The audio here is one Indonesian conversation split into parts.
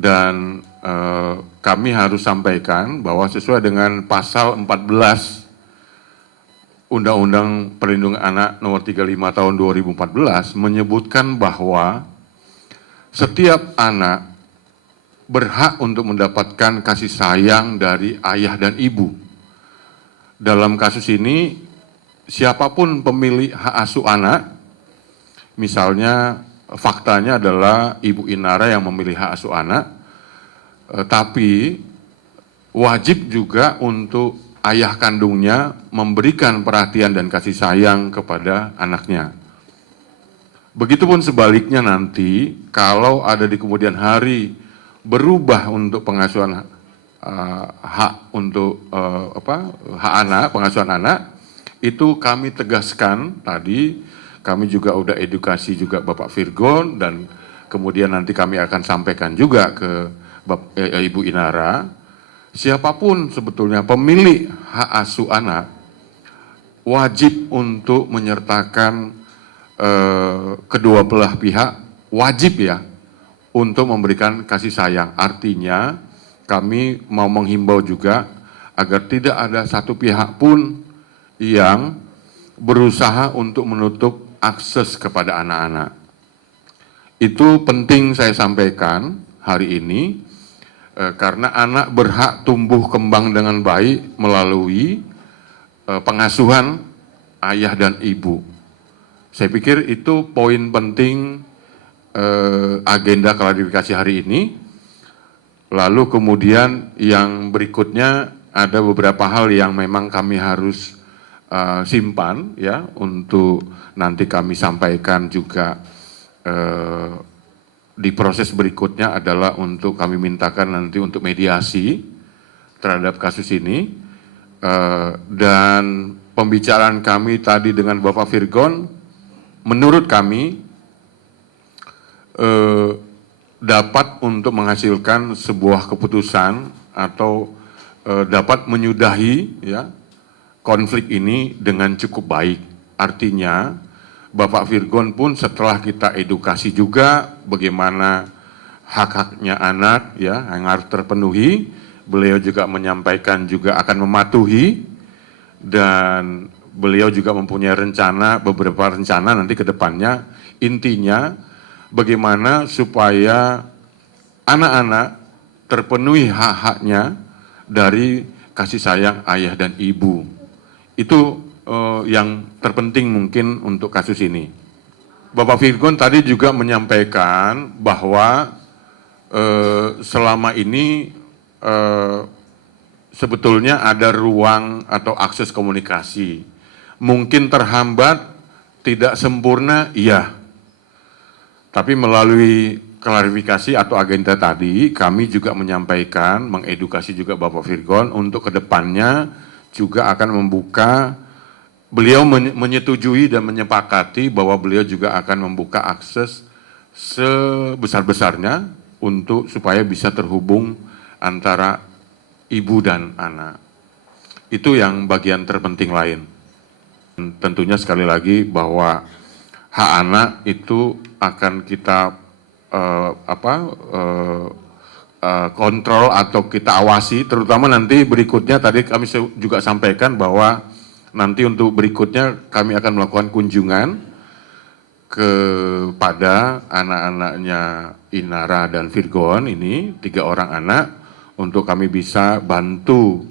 dan kami harus sampaikan bahwa sesuai dengan pasal 14 Undang-Undang Perlindungan Anak Nomor 35 Tahun 2014 menyebutkan bahwa setiap anak berhak untuk mendapatkan kasih sayang dari ayah dan ibu. Dalam kasus ini, siapapun pemilik hak asuh anak, misalnya faktanya adalah Ibu Inara yang memilih hak asuh anak, tapi wajib juga untuk ayah kandungnya memberikan perhatian dan kasih sayang kepada anaknya. Begitupun sebaliknya nanti, kalau ada di kemudian hari berubah untuk pengasuhan hak untuk hak anak, pengasuhan anak, itu kami tegaskan tadi, kami juga udah edukasi juga Bapak Virgon, dan kemudian nanti kami akan sampaikan juga ke Ibu Inara, siapapun sebetulnya pemilik hak asuh anak wajib untuk menyertakan kedua belah pihak, wajib ya untuk memberikan kasih sayang. Artinya kami mau menghimbau juga agar tidak ada satu pihak pun yang berusaha untuk menutup akses kepada anak-anak. Itu penting saya sampaikan hari ini, karena anak berhak tumbuh kembang dengan baik melalui pengasuhan ayah dan ibu. Saya pikir itu poin penting agenda klarifikasi hari ini. Lalu kemudian yang berikutnya ada beberapa hal yang memang kami harus simpan ya, untuk nanti kami sampaikan juga di proses berikutnya adalah untuk kami mintakan nanti untuk mediasi terhadap kasus ini. Dan pembicaraan kami tadi dengan Bapak Virgon, menurut kami dapat untuk menghasilkan sebuah keputusan atau dapat menyudahi ya konflik ini dengan cukup baik. Artinya Bapak Virgon pun setelah kita edukasi juga bagaimana hak-haknya anak ya yang harus terpenuhi, beliau juga menyampaikan juga akan mematuhi, dan beliau juga mempunyai rencana, beberapa rencana nanti ke depannya. Intinya bagaimana supaya anak-anak terpenuhi hak-haknya dari kasih sayang ayah dan ibu. Itu yang terpenting mungkin untuk kasus ini. Bapak Virgon tadi juga menyampaikan bahwa selama ini sebetulnya ada ruang atau akses komunikasi. Mungkin terhambat, tidak sempurna, iya. Tapi melalui klarifikasi atau agenda tadi, kami juga menyampaikan, mengedukasi juga Bapak Virgon untuk kedepannya juga akan membuka, beliau menyetujui dan menyepakati bahwa beliau juga akan membuka akses sebesar-besarnya untuk supaya bisa terhubung antara ibu dan anak. Itu yang bagian terpenting lain. Tentunya sekali lagi bahwa hak anak itu akan kita kontrol atau kita awasi, terutama nanti berikutnya tadi kami juga sampaikan bahwa nanti untuk berikutnya kami akan melakukan kunjungan kepada anak-anaknya Inara dan Virgon ini, 3 orang anak, untuk kami bisa bantu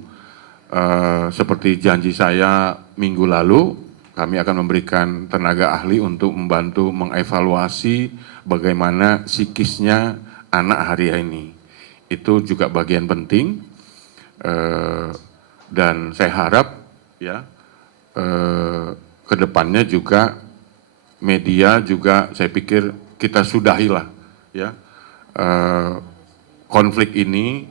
seperti janji saya minggu lalu, kami akan memberikan tenaga ahli untuk membantu mengevaluasi bagaimana psikisnya anak hari ini. Itu juga bagian penting, dan saya harap ya kedepannya juga media juga saya pikir kita sudahilah ya konflik ini.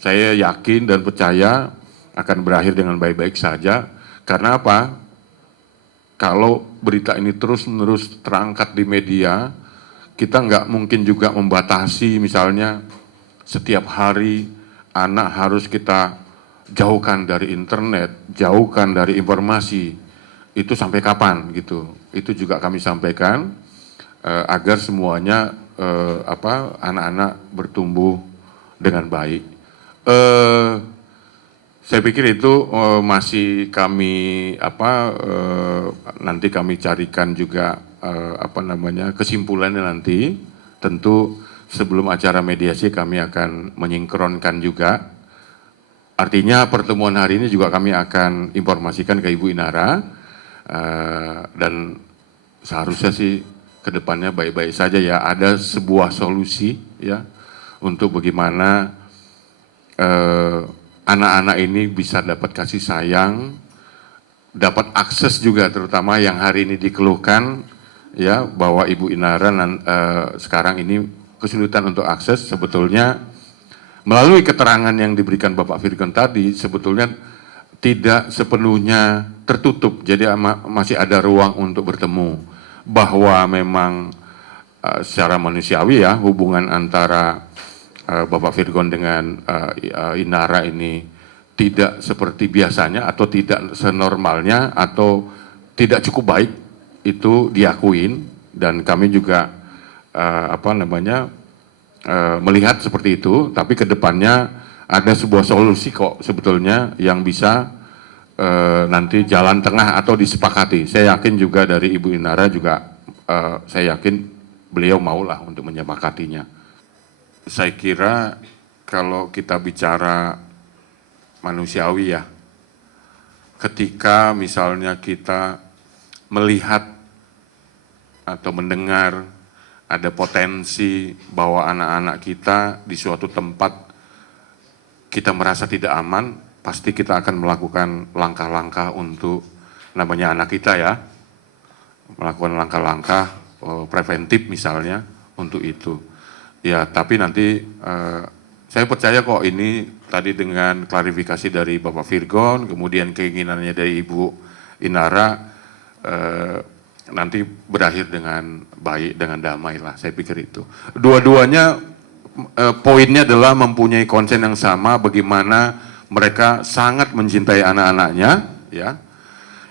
Saya yakin dan percaya akan berakhir dengan baik-baik saja. Karena apa? Kalau berita ini terus-menerus terangkat di media, kita nggak mungkin juga membatasi misalnya setiap hari anak harus kita jauhkan dari internet, jauhkan dari informasi. Itu sampai kapan gitu. Itu juga kami sampaikan agar semuanya anak-anak bertumbuh dengan baik. Saya pikir itu masih kami nanti kami carikan juga kesimpulannya nanti. Tentu sebelum acara mediasi kami akan menyinkronkan juga. Artinya pertemuan hari ini juga kami akan informasikan ke Ibu Inara dan seharusnya sih kedepannya baik-baik saja ya. Ada sebuah solusi ya untuk bagaimana anak-anak ini bisa dapat kasih sayang, dapat akses juga, terutama yang hari ini dikeluhkan ya bahwa Ibu Inara sekarang ini kesulitan untuk akses. Sebetulnya melalui keterangan yang diberikan Bapak Virgon tadi sebetulnya tidak sepenuhnya tertutup, jadi masih ada ruang untuk bertemu, bahwa memang secara manusiawi ya hubungan antara Bapak Virgon dengan Inara ini tidak seperti biasanya atau tidak senormalnya atau tidak cukup baik, itu diakuin, dan kami juga melihat seperti itu. Tapi kedepannya ada sebuah solusi kok sebetulnya yang bisa nanti jalan tengah atau disepakati. Saya yakin juga dari Ibu Inara juga saya yakin beliau maulah untuk menyepakatinya. Saya kira kalau kita bicara manusiawi ya, ketika misalnya kita melihat atau mendengar ada potensi bahwa anak-anak kita di suatu tempat kita merasa tidak aman, pasti kita akan melakukan langkah-langkah untuk namanya anak kita ya, melakukan langkah-langkah preventif misalnya untuk itu. Ya, tapi nanti saya percaya kok ini tadi dengan klarifikasi dari Bapak Virgon, kemudian keinginannya dari Ibu Inara, nanti berakhir dengan baik, dengan damai lah, saya pikir itu. Dua-duanya poinnya adalah mempunyai konsen yang sama, bagaimana mereka sangat mencintai anak-anaknya, ya,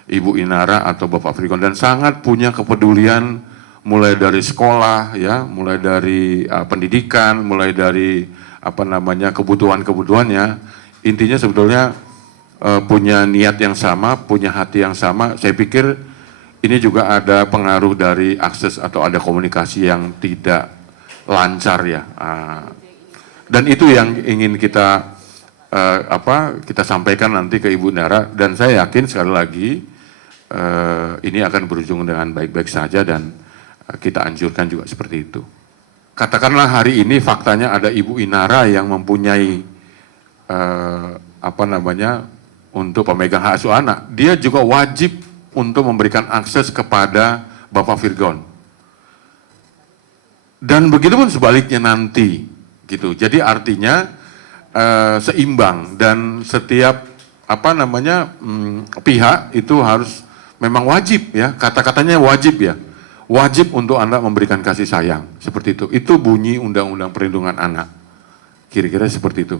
Ibu Inara atau Bapak Virgon, dan sangat punya kepedulian mulai dari sekolah, ya, mulai dari pendidikan, mulai dari kebutuhan-kebutuhannya. Intinya sebetulnya punya niat yang sama, punya hati yang sama. Saya pikir ini juga ada pengaruh dari akses atau ada komunikasi yang tidak lancar ya. Dan itu yang ingin kita kita sampaikan nanti ke Ibu Inara, dan saya yakin sekali lagi ini akan berujung dengan baik-baik saja, dan kita anjurkan juga seperti itu. Katakanlah hari ini faktanya ada Ibu Inara yang mempunyai untuk pemegang hak asuh anak, dia juga wajib untuk memberikan akses kepada Bapak Virgon. Dan begitu pun sebaliknya nanti, gitu. Jadi artinya seimbang, dan setiap pihak itu harus memang wajib ya, kata-katanya wajib ya, wajib untuk anak memberikan kasih sayang, seperti itu. Itu bunyi Undang-Undang Perlindungan Anak, kira-kira seperti itu.